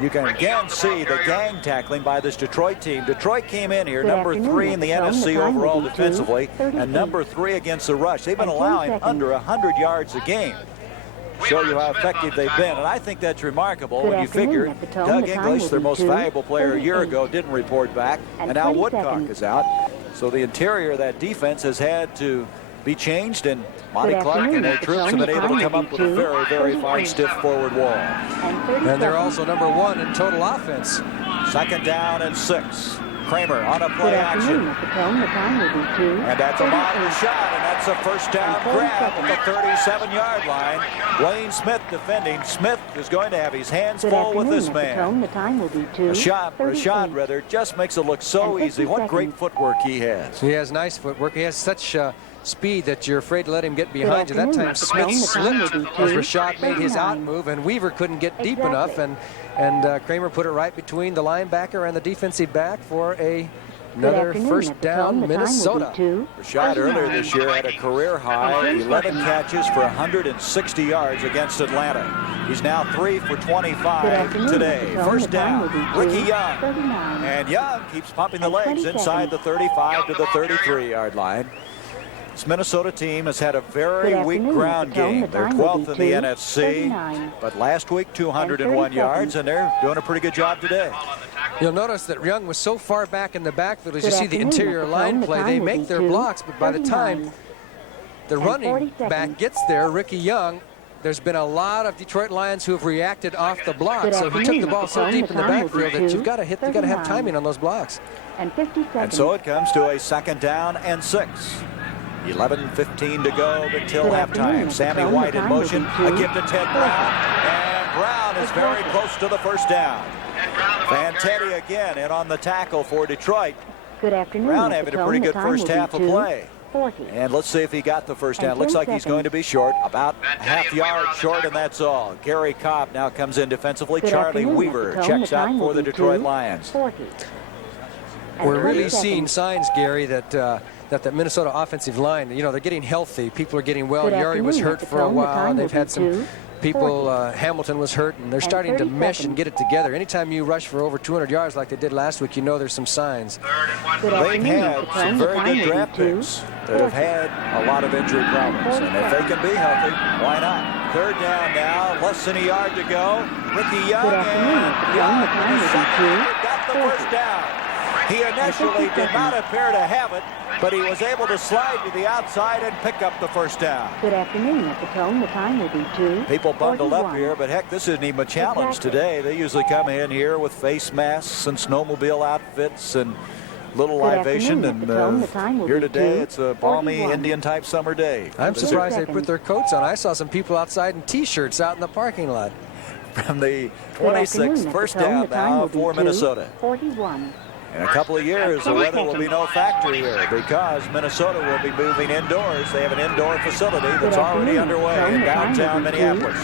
You can again see the gang tackling by this Detroit team. Detroit came in here number 3 in the NFC overall defensively, and number 3 against the rush. They've been allowing under 100 yards a game. Show you how effective they've been, and I think that's remarkable when you figure Doug English, their most valuable player a year ago, didn't report back, and now Woodcock is out. So the interior of that defense has had to be changed, and Monty Clark and their troops have been able to come up with a very, very fine stiff forward wall. And they're also #1 in total offense. 2nd down and 6. Kramer on a play action. And that's a modern shot, and that's a first down grab at the 37-yard line. Wayne Smith defending. Smith is going to have his hands full with this man. Rashad rather just makes it look so easy. What great footwork he has. He has nice footwork. He has such speed that you're afraid to let him get behind you. That time Smith slipped as Rashad made his out move, and Weaver couldn't get deep enough, and Kramer put it right between the linebacker and the defensive back for another first down, Minnesota. Rashad earlier this year had a career high 11 catches for 160 yards against Atlanta. He's now 3 for 25 today. First down, Ricky Young. And Young keeps pumping the legs inside the 35 to the 33-yard line. This Minnesota team has had a very weak ground game. They're 12th in the NFC, but last week 201 yards, and they're doing a pretty good job today. You'll notice that Young was so far back in the backfield. As you see the interior line play, they make their blocks, but by the time the running back gets there, Ricky Young, there's been a lot of Detroit Lions who have reacted off the block. So he took the ball so deep in the backfield that you've got to have timing on those blocks. And so it comes to a 2nd down and 6. 11:15 to go until halftime. Sammy White in motion. A give to Ted Brown. And Brown is very close to the first down. Vantetti again in on the tackle for Detroit. Brown having a pretty good first half of play. And let's see if he got the first down. Looks like he's going to be short, about half yard short, and that's all. Gary Cobb now comes in defensively. Charlie Weaver checks out for the Detroit Lions. We're really seeing signs, Gary, that the Minnesota offensive line, you know, they're getting healthy. People are getting well. Yuri was hurt for a while. They've had some people, Hamilton was hurt, and they're starting to mesh and get it together. Anytime you rush for over 200 yards like they did last week, you know there's some signs. They've had some very good draft picks that have had a lot of injury problems, and if they can be healthy, why not? 3rd down now, less than a yard to go. Ricky Young and Young got the first down. He initially did not appear to have it, but he was able to slide to the outside and pick up the first down. Good afternoon, at the tone. The time will be 2:41. People bundled up here, but heck, this isn't even a challenge today. They usually come in here with face masks and snowmobile outfits and little libation, and here today it's a balmy Indian-type summer day. I'm surprised they put their coats on. I saw some people outside in T-shirts out in the parking lot. From the 26th, first down now for Minnesota. 41. In a couple of years, the weather will be no factor here because Minnesota will be moving indoors. They have an indoor facility that's already underway in downtown Minneapolis.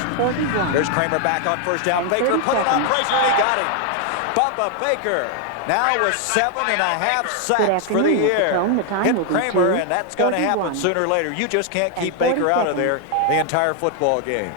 There's Kramer back on first down. Baker put it on pressure, and he got him. Bubba Baker now with 7.5 sacks for the year. Hit Kramer, and that's going to happen sooner or later. You just can't keep Baker out of there the entire football game.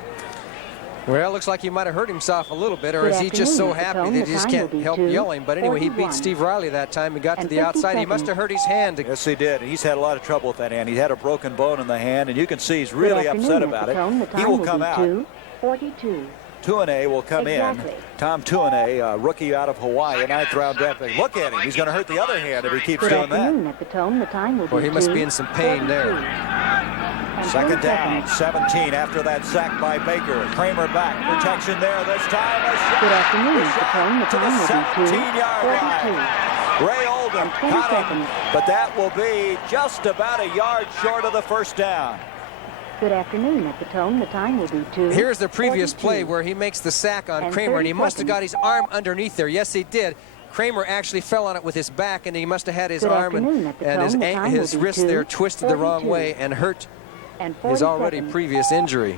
Well, it looks like he might have hurt himself a little bit, or is he just so happy that he just can't help yelling? But anyway, he beat Steve Riley that time. He got to the outside. He must have hurt his hand. Yes, he did. He's had a lot of trouble with that hand. He had a broken bone in the hand, and you can see he's really upset about it. He will come out. 42. Tuane will come in. Tom Tuane, rookie out of Hawaii, a 9th-round draft pick. Look at him. He's going to hurt the other hand if he keeps doing that. Well, he must be in some pain there. 2nd down, 17 after that sack by Baker. Kramer back, protection there. This time a shot. To the 17-yard line. Ray Oldham caught him, but that will be just about a yard short of the first down. Good afternoon, at the tone. The time will be 2. Here's the previous play where he makes the sack on Kramer, and he must have got his arm underneath there. Yes, he did. Kramer actually fell on it with his back, and he must have had his arm and his wrist there twisted the wrong way and hurt his already previous injury.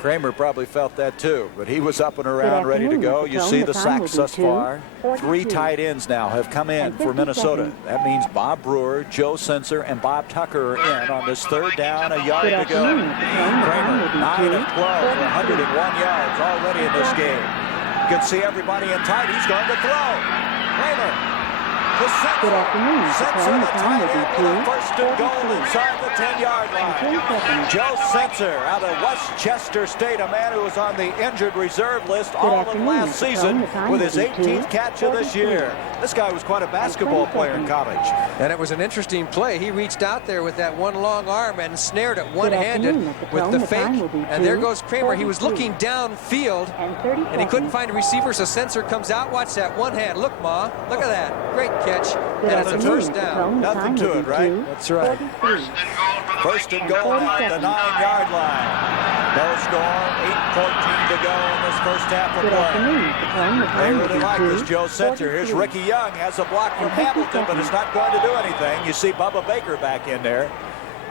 Kramer probably felt that too, but he was up and around, ready to go. You see the sacks thus far. 3 tight ends now have come in for Minnesota. That means Bob Brewer, Joe Sensor, and Bob Tucker are in on this 3rd down, a yard to go. Kramer, 9 of 12 for 101 yards already in this game. You can see everybody in tight. He's going to throw. Kramer Good afternoon, Sensor, the tight end, with a first and goal inside the 10-yard line. Joe Sensor out of Westchester State, a man who was on the injured reserve list all of last season with his 18th catch of this year. This guy was quite a basketball player in college. And it was an interesting play. He reached out there with that one long arm and snared it one-handed with the fake. And there goes Kramer. He was looking downfield, and he couldn't find a receiver, so Sensor comes out. Watch that one hand. Look, Ma. Look at that. Great catch. And it's a first down. Nothing to it, right? That's right. First and goal at the 9-yard line. No score. 8:14 to go in this first half of play. They really like this Joe Sensor. Here's Ricky Young. Has a block from Hamilton, but it's not going to do anything. You see Bubba Baker back in there.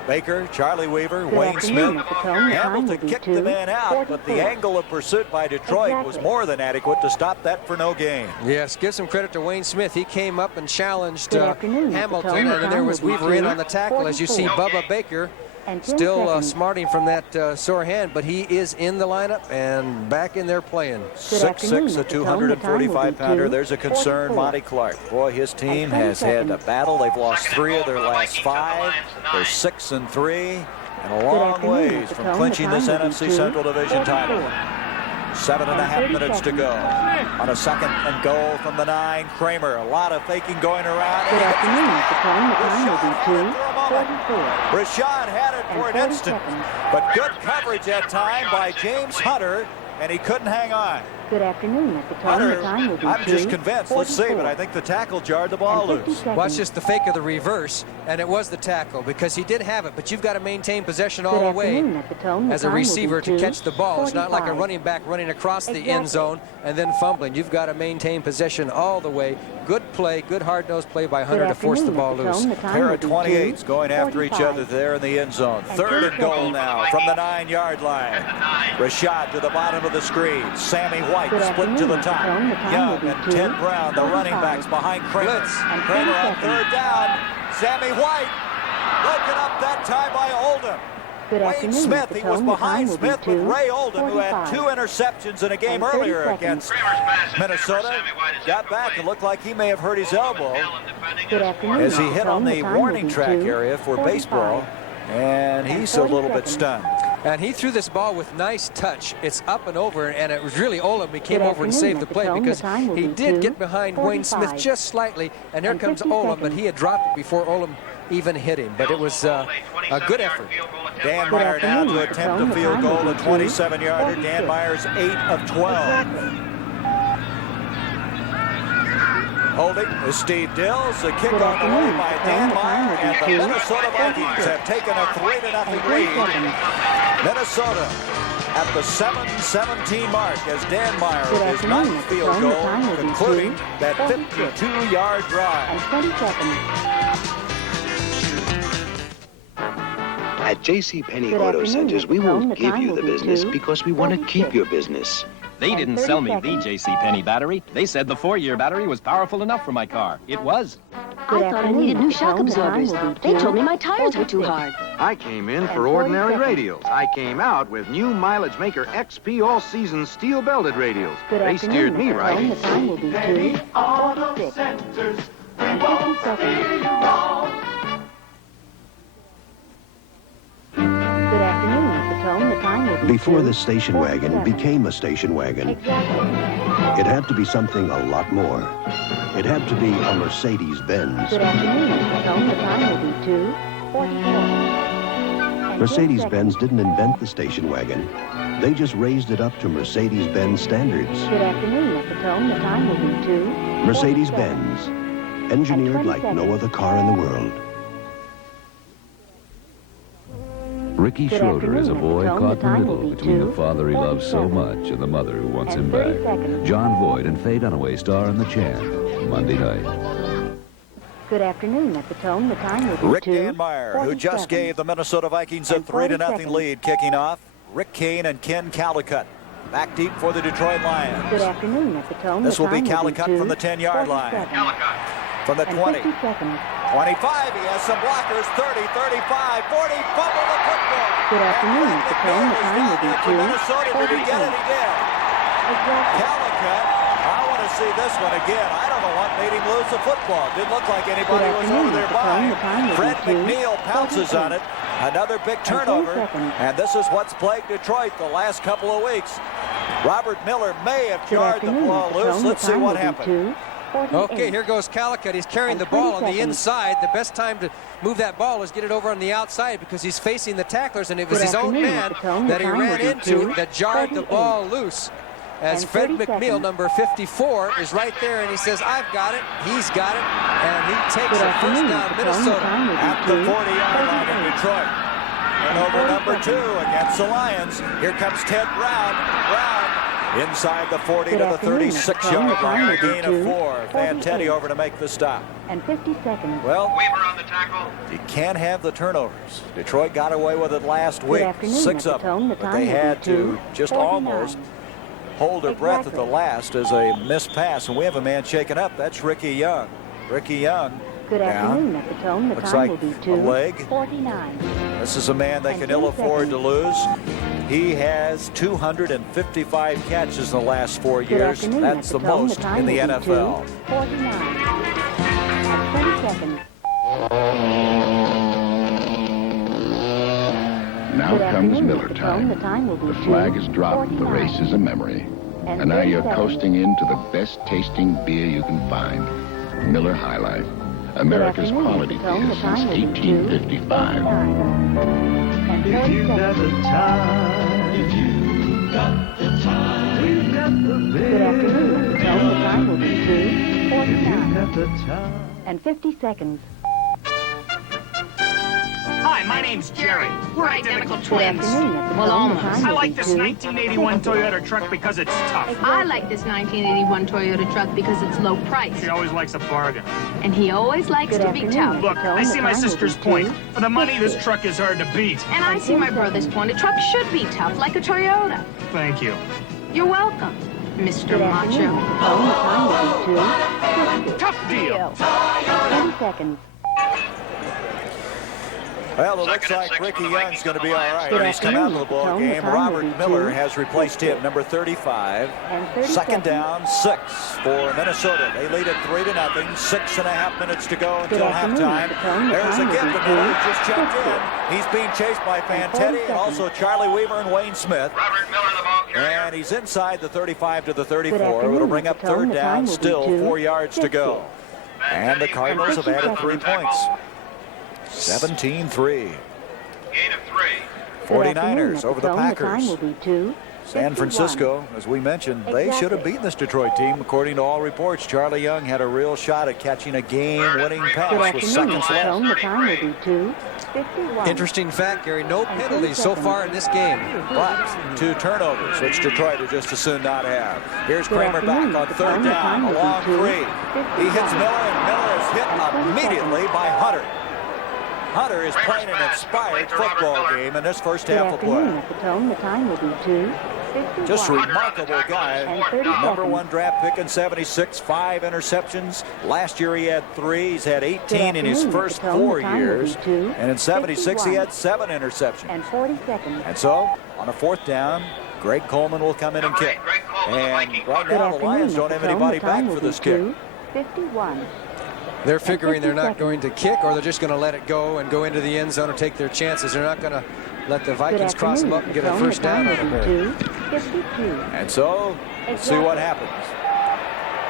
Baker, Charlie Weaver, Wayne Smith. Hamilton kicked the man out, but the angle of pursuit by Detroit was more than adequate to stop that for no gain. Yes, give some credit to Wayne Smith. He came up and challenged Hamilton, and then there was Weaver in on the tackle. As you see, Bubba Baker still smarting from that sore hand, but he is in the lineup and back in there playing. 6'6", a 245-pounder. There's a concern, Monty Clark. Boy, his team has had a battle. They've lost 3 of their last 5. They're 6-3, and a long ways from clinching this NFC Central Division title. 7.5 minutes to go. On a second and goal from the 9, Kramer. A lot of faking going around. Good afternoon, Rashad had it for an instant, but good coverage that time by James Hunter, and he couldn't hang on. Good afternoon, at the time, Hunter, the time will be I'm just 2, convinced. Let's see, but I think the tackle jarred the ball loose. Watch just the fake of the reverse, and it was the tackle, because he did have it, but you've got to maintain possession all the way as a receiver to catch the ball. It's not like a running back running across the end zone and then fumbling. You've got to maintain possession all the way. Good play, good hard-nosed play by Hunter to force the ball loose. Pair of 28s going after each other there in the end zone. Third and goal now from the 9-yard line. Rashad to the bottom of the screen. Sammy White split to the top. Young and Ted Brown, the running backs behind Kramer. Kramer on third down. Sammy White broken up that time by Oldham. Wayne Smith, he was behind Smith with Ray Oldham, who had 2 interceptions in a game earlier against Minnesota. Got back and looked like he may have hurt his elbow as he hit on the warning track area for baseball, and he's a little bit stunned. And he threw this ball with nice touch. It's up and over, and it was really Oldham. He came over and saved the play because he did get behind Wayne Smith just slightly, and here comes Oldham, but he had dropped it before Oldham even hit him. But it was a good effort. Dan Meyer now to attempt a field goal, a 27-yarder. Dan Meyer's 8 of 12. Holding is Steve Dills. The kick on the way by Dan Meyer, and the Minnesota Vikings have taken a 3-0 lead. Minnesota at the 7:17 mark as Dan Meyer with his 9th field goal, concluding that 52-yard drive. At JCPenney Auto Centers, we won't give you the business because we want to keep your business. They didn't sell me the JCPenney battery. They said the 4-year battery was powerful enough for my car. It was. I thought I needed new shock absorbers. They told me my tires were too hard. I came in for ordinary radials. I came out with new Mileage Maker XP all-season steel-belted radials. They steered me right. The time will be 2, Auto Centers, we won't steer you wrong. Good afternoon, at the tone, the time will be Before the station wagon became a station wagon, it had to be something a lot more. It had to be a Mercedes-Benz. Good afternoon, at the tone, the time will be 2:47. Mercedes-Benz didn't invent the station wagon. They just raised it up to Mercedes-Benz standards. Good afternoon, at the tone, the time will be 2. Mercedes-Benz, engineered like no other car in the world. Ricky Schroeder is a boy caught in the middle between the father he loves so much and the mother who wants him back. John Voight and Faye Dunaway star in The Champ, Monday night. Good afternoon, at the tone, the time will be Rick Dan Meyer, who just gave the Minnesota Vikings a 3-0 lead kicking off. Rick Kane and Ken Calicut back deep for the Detroit Lions. Good afternoon, at the tone, this the will be time will Calicut from the 10-yard line. From the 20. 25, he has some blockers, 30, 35, 40, fumble the football. Good afternoon, at the tone, the time will be 2. Minnesota, did he get it? He did. Calicut I want to see this one again. I don't know what made him lose the football. Didn't look like anybody was over there by him. Fred McNeil pounces on it. Another big turnover. And this is what's plagued Detroit the last couple of weeks. Robert Miller may have jarred the ball loose. Let's see what happened. Okay, here goes Calicut. He's carrying the ball on the inside. The best time to move that ball is get it over on the outside because he's facing the tacklers, and it was his own man that he ran into that jarred the ball loose. As Fred McNeil, number 54, is right there, and he says, I've got it, he's got it, and he takes it first down, Minnesota. At the 40-yard line in Detroit. And over number 2 against the Lions. Here comes Ted Brown. Brown inside the 40 to the 36-yard line, a gain of 4. Fantetti over to make the stop. And 50 seconds. Well, Weaver on the tackle. You can't have the turnovers. Detroit got away with it last week, 6 of them, but they had to just almost hold their breath at the last as a missed pass, and we have a man shaken up. That's Ricky Young. Ricky Young. Good afternoon, at the tone. The looks time like will be 2, a leg. 49. This is a man they can ill afford to lose. He has 255 catches in the last 4 years. That's the most in the NFL. 49. At 20 seconds. Now comes Miller time. The flag is dropped, the race is a memory. And now you're coasting into the best tasting beer you can find. Miller High Life, America's quality beer since 1855. If you got the time, if you got the time, we've got the beer. Good afternoon, the time will be 2, 49. If you got the time. And 50 seconds. Hi, my name's Jerry. We're identical twins. Well, almost. I like this 1981 Toyota truck because it's tough. I like this 1981 Toyota truck because it's low price. She always likes a bargain. And he always likes to be tough. Look, I see my sister's point. For the money, this truck is hard to beat. And I see my brother's point. A truck should be tough, like a Toyota. Thank you. You're welcome, Mr. Macho. Tough deal. 20 seconds. Well, it looks like Ricky Young's going to be all right. He's come out of the ball game. Robert Miller has replaced him, number 35. Second down, 6 for Minnesota. They lead it 3-0. 6.5 minutes to go until halftime. There's a gift to Miller. Just checked in. He's being chased by Fantetti and also Charlie Weaver and Wayne Smith. Robert Miller, the ball carrier. And he's inside the 35 to the 34. It'll bring up third down, still 4 yards to go. And the Cardinals have added 3 points. 17-3. Gain of 3. 49ers over the Packers. San Francisco, as we mentioned, they should have beaten this Detroit team, according to all reports. Charlie Young had a real shot at catching a game-winning pass with seconds left. Interesting fact, Gary, no penalties so far in this game. But 2 turnovers, which Detroit would just as soon not have. Here's Kramer back on third down, a long 3. He hits Miller, and Miller is hit immediately by Hunter. Hunter is playing an inspired football game in this first half of play. The time will be 2. Just a remarkable guy. Number 1 draft pick in 76, 5 interceptions. Last year he had 3. He's had 18 in his first 4 years. And in 76 he had 7 interceptions. And 40 seconds. And so, on a 4th down, Greg Coleman will come in and kick. And right now the Lions don't have anybody back for this kick. 51. They're figuring they're not going to kick, or they're just going to let it go and go into the end zone and take their chances. They're not going to let the Vikings cross them up and get a first down on them. And so, let's see what happens.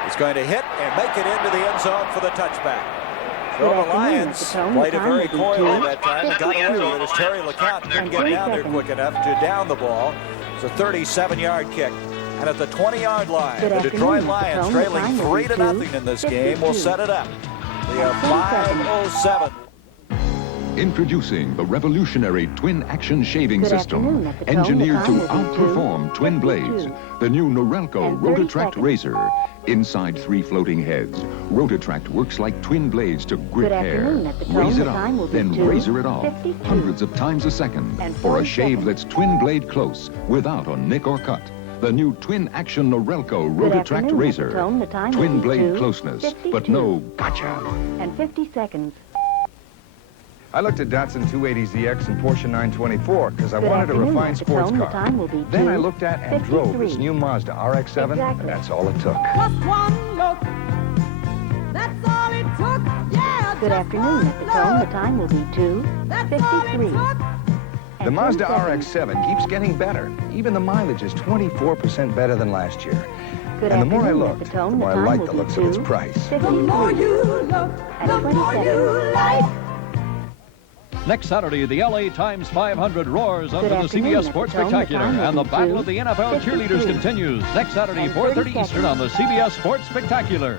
He's going to hit and make it into the end zone for the touchback. So the Lions played it very coyly that time and got away with it as Terry LeCount couldn't get down there quick enough to down the ball. It's a 37-yard kick. And at the 20-yard line, the Detroit Lions, trailing 3-0 in this game, will set it up. We have 5:07. Introducing the revolutionary twin action shaving system, engineered to outperform twin blades. The new Norelco Rotatract razor. Inside 3 floating heads, Rotatract works like twin blades to grip hair. Raise it up, then razor it off, hundreds of times a second, for a shave that's twin blade close, without a nick or cut. The new twin action Norelco Rotatract razor. Twin blade closeness, but no gotcha. And 50 seconds. I looked at Datsun 280ZX and Porsche 924 because I Good wanted a afternoon, refined Mr. sports Tone. The car. time will be Then I looked at and drove this 2:53. new Mazda RX-7, Exactly. and that's all it took. Just one look. That's all it took. Yeah. Good afternoon, Mr. Tone. The time will be 2:53. The Mazda RX-7 keeps getting better. Even the mileage is 24% better than last year. Good And the more I afternoon, looked, Mr. Tone. the more I time liked will the be looks of its price. 2:53. The more you look, At the 20 more seconds. you like. Next Saturday, the LA Times 500 roars onto Good the afternoon, CBS Mr. Sports Tone. The Spectacular, time will and the be battle of the NFL 2:53. cheerleaders continues next Saturday, And 4:30 30 Eastern on the CBS Sports Spectacular.